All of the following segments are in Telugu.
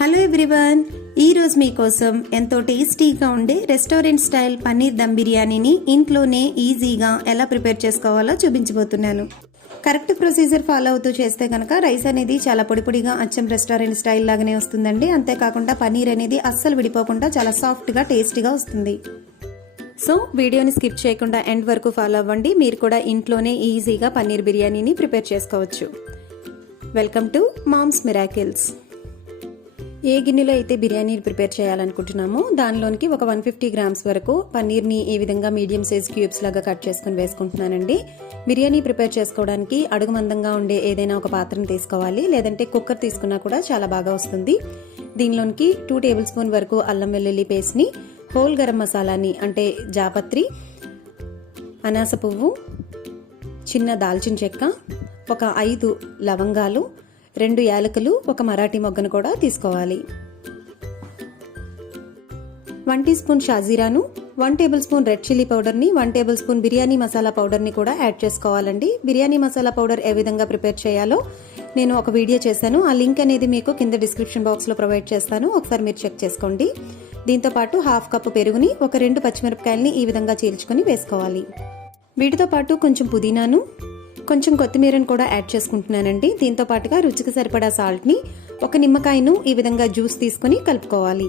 హలో ఎవ్రీవన్, ఈరోజు మీకోసం ఎంతో టేస్టీగా ఉండే రెస్టారెంట్ స్టైల్ పన్నీర్ దమ్ బిర్యానీని ఇంట్లోనే ఈజీగా ఎలా ప్రిపేర్ చేసుకోవాలో చూపించబోతున్నాను. కరెక్ట్ ప్రొసీజర్ ఫాలో అవుతూ చేస్తే కనుక రైస్ అనేది చాలా పొడిగా అచ్చం రెస్టారెంట్ స్టైల్ లాగానే వస్తుందండి. అంతేకాకుండా పన్నీర్ అనేది అస్సలు విడిపోకుండా చాలా సాఫ్ట్గా టేస్టీగా వస్తుంది. సో వీడియోని స్కిప్ చేయకుండా ఎండ్ వరకు ఫాలో అవ్వండి. మీరు కూడా ఇంట్లోనే ఈజీగా పన్నీర్ బిర్యానీని ప్రిపేర్ చేసుకోవచ్చు. Welcome to Mom's Miracles. ఏ గిన్నెలో అయితే బిర్యానీ ప్రిపేర్ చేయాలనుకుంటున్నామో దానిలోనికి ఒక 150 గ్రామ్స్ వరకు పన్నీర్ని ఈ విధంగా మీడియం సైజ్ క్యూబ్స్ లాగా కట్ చేసుకుని వేసుకుంటున్నానండి. బిర్యానీ ప్రిపేర్ చేసుకోవడానికి అడుగు మందంగా ఉండే ఏదైనా ఒక పాత్రను తీసుకోవాలి, లేదంటే కుక్కర్ తీసుకున్నా కూడా చాలా బాగా వస్తుంది. దీనిలోనికి 2 టేబుల్ స్పూన్ వరకు అల్లం వెల్లుల్లి పేస్ట్ని, హోల్ గరం మసాలాని అంటే జాపత్రి, అనాస పువ్వు, చిన్న దాల్చిన చెక్క, ఒక 5 లవంగాలు, 2 యాలకులు, ఒక మరాఠీ మొగ్గను కూడా తీసుకోవాలి. 1 టీ స్పూన్ షాజీరాను, 1 టేబుల్ స్పూన్ రెడ్ చిల్లీ పౌడర్ని, 1 టేబుల్ స్పూన్ బిర్యానీ మసాలా పౌడర్ని కూడా యాడ్ చేసుకోవాలండి. బిర్యానీ మసాలా పౌడర్ ఏ విధంగా ప్రిపేర్ చేయాలో నేను ఒక వీడియో చేశాను. ఆ లింక్ అనేది మీకు కింద డిస్క్రిప్షన్ బాక్స్లో ప్రొవైడ్ చేస్తాను, ఒకసారి మీరు చెక్ చేసుకోండి. దీంతో పాటు 1/2 కప్పు పెరుగుని, ఒక 2 పచ్చిమిరపకాయలని ఈ విధంగా చీల్చుకొని వేసుకోవాలి. వీటితో పాటు కొంచెం పుదీనాను, కొంచెం కొత్తిమీరను కూడా యాడ్ చేసుకుంటున్నానండి. దీంతో పాటుగా రుచికి సరిపడా సాల్ట్ని, ఒక నిమ్మకాయను ఈ విధంగా జ్యూస్ తీసుకుని కలుపుకోవాలి.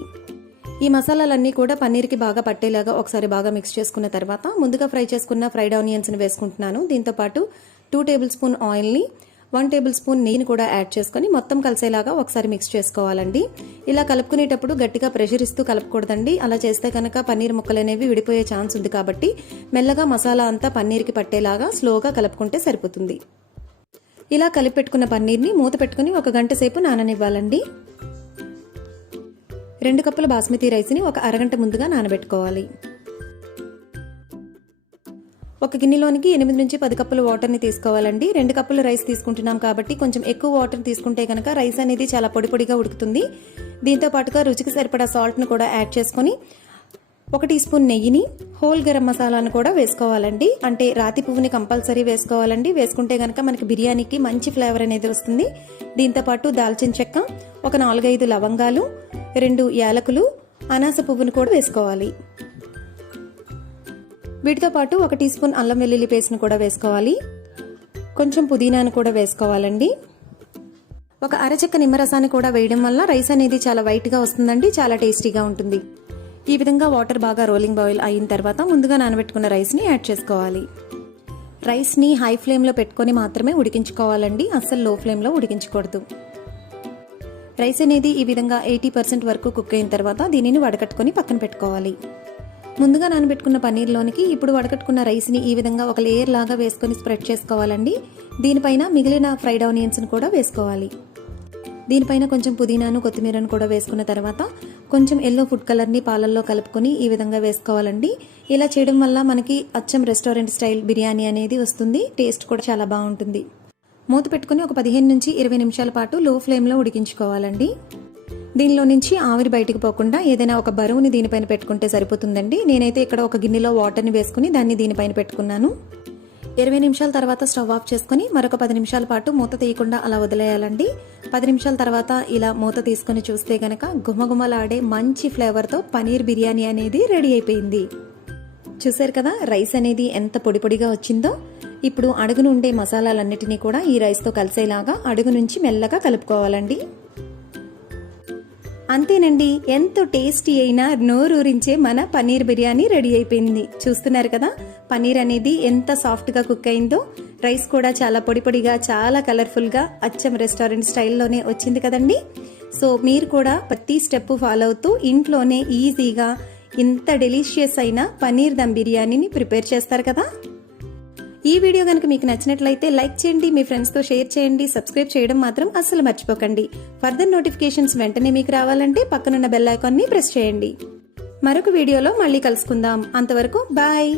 ఈ మసాలాలన్నీ కూడా పన్నీర్కి బాగా పట్టేలాగా ఒకసారి బాగా మిక్స్ చేసుకున్న తర్వాత ముందుగా ఫ్రై చేసుకున్న ఫ్రైడ్ ఆనియన్స్ని వేసుకుంటున్నాను. దీంతో పాటు 2 టేబుల్ స్పూన్ ఆయిల్ని, 1 టేబుల్ స్పూన్ నెయ్యిని కూడా యాడ్ చేసుకుని మొత్తం కలిసేలాగా ఒకసారి మిక్స్ చేసుకోవాలండి. ఇలా కలుపుకునేటప్పుడు గట్టిగా ప్రెషర్ ఇస్తూ కలపకూడదండి. అలా చేస్తే కనుక పన్నీర్ ముక్కలు అనేవి విడిపోయే ఛాన్స్ ఉంది. కాబట్టి మెల్లగా మసాలా అంతా పన్నీర్కి పట్టేలాగా స్లోగా కలుపుకుంటే సరిపోతుంది. ఇలా కలిపి పెట్టుకున్న పన్నీర్ని మూత పెట్టుకుని 1 గంట సేపు నాననివ్వాలండి. 2 కప్పుల బాస్మతి రైస్ని ఒక అరగంట ముందుగా నానబెట్టుకోవాలి. ఒక గిన్నెలోనికి 8 నుంచి 10 కప్పుల వాటర్ని తీసుకోవాలండి. 2 కప్పుల రైస్ తీసుకుంటున్నాం కాబట్టి కొంచెం ఎక్కువ వాటర్ తీసుకుంటే కనుక రైస్ అనేది చాలా పొడిగా ఉడుకుతుంది. దీంతో పాటుగా రుచికి సరిపడా సాల్ట్ను కూడా యాడ్ చేసుకొని 1 టీ స్పూన్ నెయ్యిని, హోల్ గరం మసాలాను కూడా వేసుకోవాలండి. అంటే రాతి పువ్వుని కంపల్సరీ వేసుకోవాలండి. వేసుకుంటే కనుక మనకి బిర్యానీకి మంచి ఫ్లేవర్ అనేది వస్తుంది. దీంతో పాటు దాల్చిన చెక్క, ఒక 4-5 లవంగాలు, 2 యాలకులు, అనాస పువ్వును కూడా వేసుకోవాలి. వీటితో పాటు 1 టీ స్పూన్ అల్లం వెల్లుల్లి పేస్ట్ను కూడా వేసుకోవాలి. కొంచెం పుదీనాను కూడా వేసుకోవాలండి. ఒక అరచెక్క నిమ్మరసాన్ని కూడా వేయడం వల్ల రైస్ అనేది చాలా వైట్గా వస్తుందండి, చాలా టేస్టీగా ఉంటుంది. ఈ విధంగా వాటర్ బాగా రోలింగ్ బాయిల్ అయిన తర్వాత ముందుగా నానబెట్టుకున్న రైస్ని యాడ్ చేసుకోవాలి. రైస్ని హై ఫ్లేమ్లో పెట్టుకొని మాత్రమే ఉడికించుకోవాలండి, అస్సలు లో ఫ్లేమ్లో ఉడికించకూడదు. రైస్ అనేది ఈ విధంగా 80% వరకు కుక్ అయిన తర్వాత దీనిని వడకట్టుకొని పక్కన పెట్టుకోవాలి. ముందుగా నానబెట్టుకున్న పన్నీర్లోనికి ఇప్పుడు వడకట్టుకున్న రైస్ని ఈ విధంగా ఒక లేయర్ లాగా వేసుకొని స్ప్రెడ్ చేసుకోవాలండి. దీనిపైన మిగిలిన ఫ్రైడ్ ఆనియన్స్ని కూడా వేసుకోవాలి. దీనిపైన కొంచెం పుదీనాను, కొత్తిమీరను కూడా వేసుకున్న తర్వాత కొంచెం ఎల్లో ఫుడ్ కలర్ని పాలల్లో కలుపుకొని ఈ విధంగా వేసుకోవాలండి. ఇలా చేయడం వల్ల మనకి అచ్చం రెస్టారెంట్ స్టైల్ బిర్యానీ అనేది వస్తుంది. టేస్ట్ కూడా చాలా బాగుంటుంది. మూత పెట్టుకుని ఒక 15 నుంచి 20 నిమిషాల పాటు లో ఫ్లేమ్లో ఉడికించుకోవాలండి. దీనిలో నుంచి ఆవిరి బయటకు పోకుండా ఏదైనా ఒక బరువుని దీనిపైన పెట్టుకుంటే సరిపోతుందండి. నేనైతే ఇక్కడ ఒక గిన్నెలో వాటర్ని వేసుకుని దాన్ని దీనిపైన పెట్టుకున్నాను. 20 నిమిషాల తర్వాత స్టవ్ ఆఫ్ చేసుకుని మరొక 10 నిమిషాల పాటు మూత తీయకుండా అలా వదిలేయాలండి. 10 నిమిషాల తర్వాత ఇలా మూత తీసుకుని చూస్తే గనక గుమగుమలాడే మంచి ఫ్లేవర్తో పనీర్ బిర్యానీ అనేది రెడీ అయిపోయింది. చూసారు కదా రైస్ అనేది ఎంత పొడిగా వచ్చిందో. ఇప్పుడు అడుగు నుండే మసాలాలన్నిటినీ కూడా ఈ రైస్తో కలిసేలాగా అడుగు నుంచి మెల్లగా కలుపుకోవాలండి. అంతేనండి, ఎంతో టేస్టీ అయినా నోరూరించే మన పన్నీర్ బిర్యానీ రెడీ అయిపోయింది. చూస్తున్నారు కదా పన్నీర్ అనేది ఎంత సాఫ్ట్గా కుక్ అయిందో. రైస్ కూడా చాలా పొడిగా, చాలా కలర్ఫుల్గా అచ్చం రెస్టారెంట్ స్టైల్లోనే వచ్చింది కదండి. సో మీరు కూడా ప్రతి స్టెప్ ఫాలో అవుతూ ఇంట్లోనే ఈజీగా ఇంత డెలిషియస్ అయిన పన్నీర్ దమ్ బిర్యానీని ప్రిపేర్ చేస్తారు కదా. ఈ వీడియో కనుక మీకు నచ్చినట్లయితే లైక్ చేయండి, మీ ఫ్రెండ్స్తో షేర్ చేయండి, సబ్స్క్రైబ్ చేయడం మాత్రం అస్సలు మర్చిపోకండి. ఫర్దర్ నోటిఫికేషన్స్ వెంటనే మీకు రావాలంటే పక్కనున్న బెల్ ఐకాన్ని ప్రెస్ చేయండి. మరొక వీడియోలో మళ్ళీ కలుసుకుందాం. అంతవరకు బాయ్.